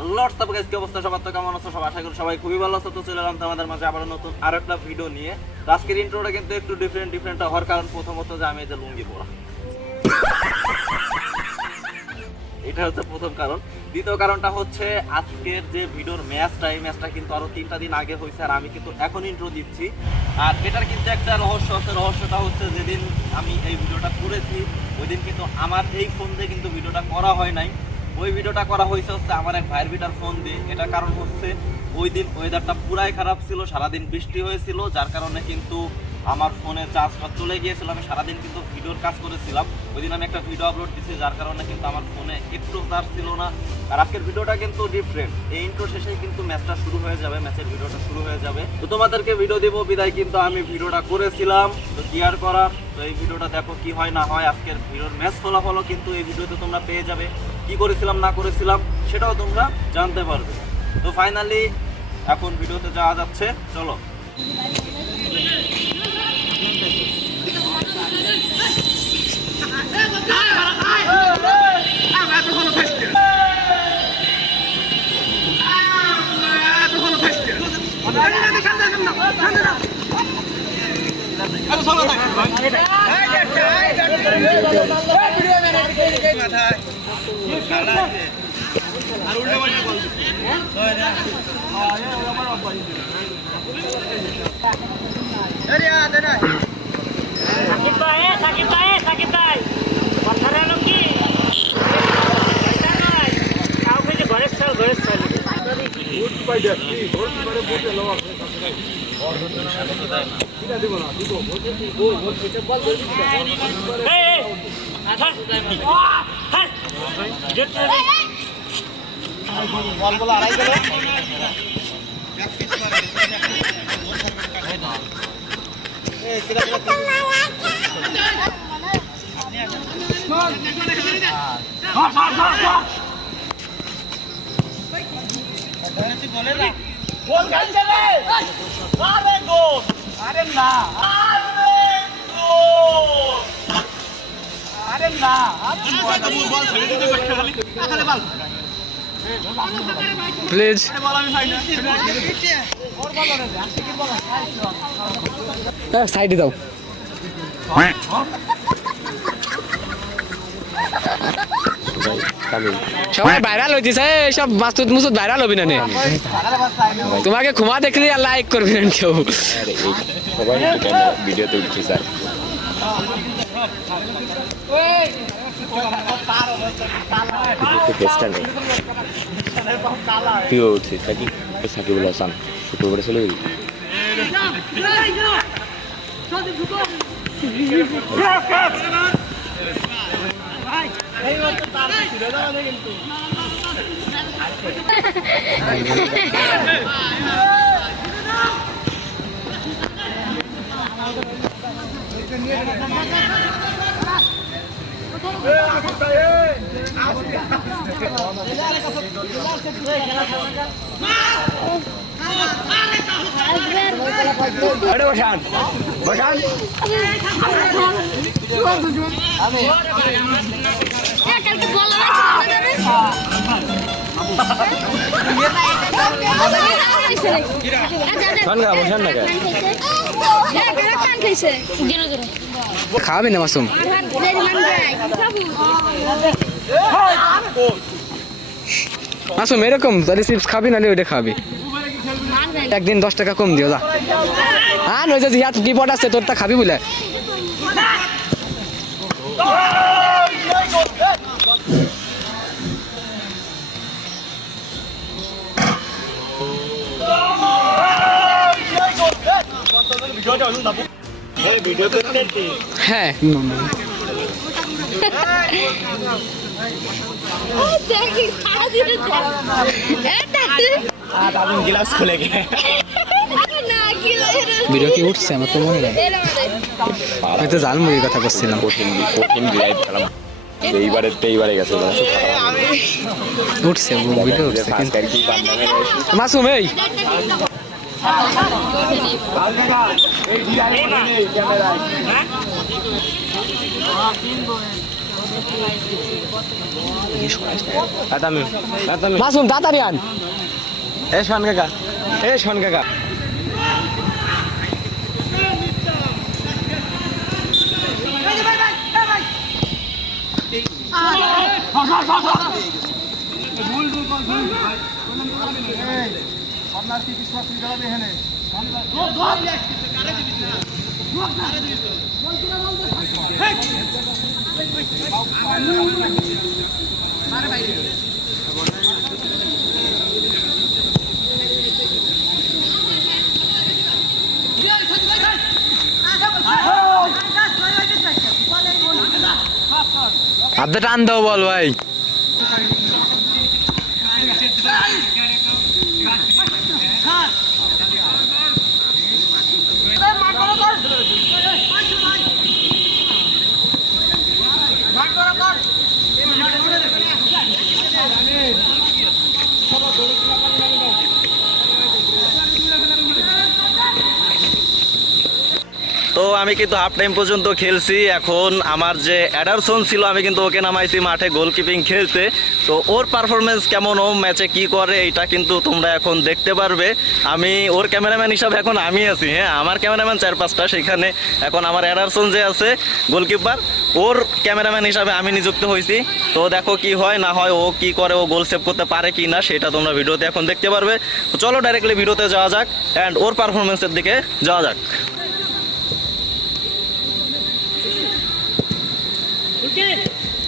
আল্লাহর সাথে গাইস কি অবস্থা সবার? তো কেমন আছো সবাই? আশা করি সবাই খুবই ভালো আছো। তো চলে এলাম তোমাদের মাঝে আবার নতুন আরেকটা ভিডিও নিয়ে। আজকের ইন্ট্রোটা কিন্তু একটু ডিফারেন্ট হওয়ার কারণ প্রথমত যে আমি এই যে লুঙ্গি পরা, এটা হচ্ছে প্রথম কারণ। দ্বিতীয় কারণটা হচ্ছে আজকের যে ভিডিওর ম্যাচটা, এই ম্যাচটা কিন্তু আরো 3টা দিন আগে হয়েছে আর আমি কিন্তু এখন ইন্ট্রো দিচ্ছি। আর এটার কিন্তু একটা রহস্য আছে। রহস্যটা হচ্ছে যেদিন আমি এই ভিডিওটা করেছি ওই দিন কিন্তু আমার এই ফোন দিয়ে কিন্তু ভিডিওটা করা হয় নাই। ওই ভিডিওটা করা হয়েছে হচ্ছে আমার এক ভাইয়ের ভিটার ফোন দিয়ে। এটার কারণ হচ্ছে ওই দিন ওয়েদারটা পুরাই খারাপ ছিল, সারাদিন বৃষ্টি হয়েছিল, যার কারণে কিন্তু আমার ফোনে চার্জটা চলে গিয়েছিল। আমি সারাদিন কিন্তু ভিডিওর কাজ করেছিলাম। ওই দিন আমি একটা ভিডিও আপলোড দিয়েছি, যার কারণে কিন্তু আমার ফোনে একটু চার্জ ছিল না। আর আজকের ভিডিওটা কিন্তু ডিফারেন্ট। এই ইন্ট্রো শেষেই কিন্তু ম্যাচটা শুরু হয়ে যাবে, ম্যাচের ভিডিওটা শুরু হয়ে যাবে। তো তোমাদেরকে ভিডিও দেবো বিদায় কিন্তু আমি ভিডিওটা করেছিলাম, তো কি আর করার। তো এই ভিডিওটা দেখো কি হয় না হয়। আজকের ভিডিওর ম্যাচ ফলাফলও কিন্তু এই ভিডিওতে তোমরা পেয়ে যাবে। কি করেছিলাম না করেছিলাম সেটাও তোমরা জানতে পারবে। তো ফাইনালি এখন ভিডিওতে যাওয়া যাচ্ছে, চলো। গোল খাইছে রে! আরে গোল! আরে না! আরে গোল! আরে না! বল ছেড়ে দিতে পারছে খালি। খালি বল। প্লিজ বল আমি ফাইনাল। ওর বল রে, আশিকের বল। সাইডে দাও। সবাই ভাইরাল হইতেছে, সব মাসুদ মুসুদ ভাইরাল হবি না। তোমাকে ক্ষমা দেখলে আর লাইক করবি না কেউ। সবাই ভিডিওতে উঠছে স্যার, কেসটা নেই তুইও উঠছিস নাকি? সাকিবুল হাসান শুক্রবারে চলে গেলি। বসান বসান খাওয়াবি না মাসুম? মাসুম এরকম তাহলে চিপস খাবি নাহলে ওইটা খাবি। একদিন 10 টাকা কম দিও যা। হ্যাঁ নয় যে হাত ডিপট আছে তোরটা খাবি বলে। হ্যাঁ गिलास खुले गए ভিডিও কি উঠছে আমার তো মনে নেই। আমি তো জালমুড়ির কথা বলছিলাম। কঠিন ডিরাইভ খেলাম এইবারে গেছে উঠছে ভিডিও উঠছে। মাসুম এই মাসুম তাড়াতাড়ি আন এ শোন কাকা এ শোন কাকা আপনি টান দাও বল ভাই তো আমি কিন্তু হাফ টাইম পর্যন্ত খেলছি। এখন আমার যে অ্যাডারসন ছিল আমি কিন্তু ওকে নামাইছি মাঠে গোলকিপিং খেলতে। তো ওর পারফরমেন্স কেমন, ও ম্যাচে কি করে এটা কিন্তু তোমরা এখন দেখতে পারবে। আমি ওর ক্যামেরাম্যান হিসাবে এখন আমি আছি, হ্যাঁ আমার ক্যামেরাম্যান 4-5টা, সেখানে এখন আমার অ্যাডারসন যে আছে গোলকিপার ওর ক্যামেরাম্যান হিসাবে আমি নিযুক্ত হয়েছি। তো দেখো কি হয় না হয়, ও কি করে, ও গোল সেভ করতে পারে কি না সেটা তোমরা ভিডিওতে এখন দেখতে পারবে। তো চলো ডাইরেক্টলি ভিডিওতে যাওয়া যাক অ্যান্ড ওর পারফরমেন্সের দিকে যাওয়া যাক।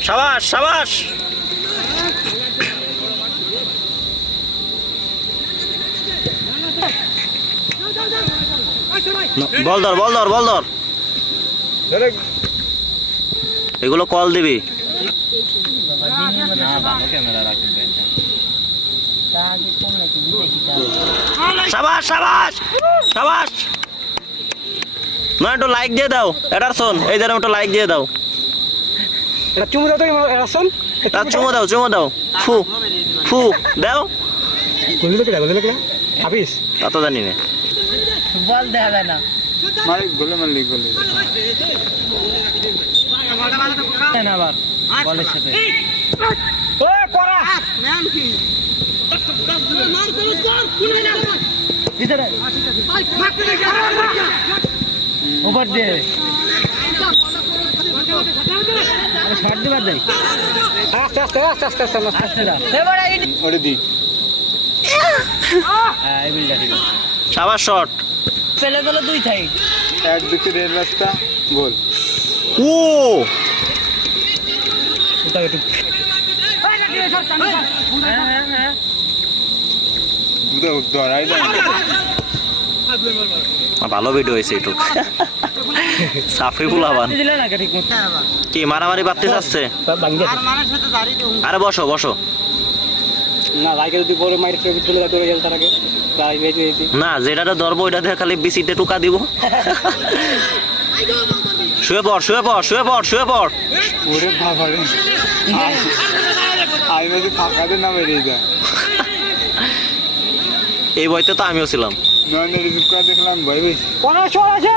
শাবাশ শাবাশ, বল ধর বল ধর বল ধর, এগুলো কল দিবি। শাবাশ শাবাশ শাবাশ, না একটু লাইক দিয়ে দাও এডারসন, এই যেন একটু লাইক দিয়ে দাও। এটা চুমু দাও তো রাসন চুমো দাও ফু ফু দাও। গলি লোকে হাফিজ তা তো জানি না। বল দেখা যায় না আবার বলের সাথে ও করা ভিতরে ওভার দে শর্ট দিবার দেই আস্তে আস্তে আস্তে আস্তে আস্তে আস্তে দা এবারে ওরে দি এই বিলটা ঠিক আছে শাবাশ শট, পেলে পেলে দুই থাই এক দিকে রেল রাস্তা গোল। ও ধরাই দেয় ভালো ভিডিও হয়েছে একটু। সাফিকুল আবান দিলে না ঠিক মতো কি মারামারি বাড়তে যাচ্ছে? আরে বসো বসো। না লাইকে যদি বড় মাইরে চলে যায় তোরে গেল তার আগে তাই বেঁচে যেতে না যেটাতে ধরবো ওইটাতে খালি বিসিতে টুকা দিব। শুয়ে পড় শুয়ে পড় শুয়ে পড় শুয়ে পড়। ওরে বাবা রে, আমি বলছি ফাঁকাতে না বেরিয়ে যা। এই বইতে তো আমিও ছিলাম। নয়নে রিসিভ করে দেখলাম ভয় পেয়েছি। 15 আছে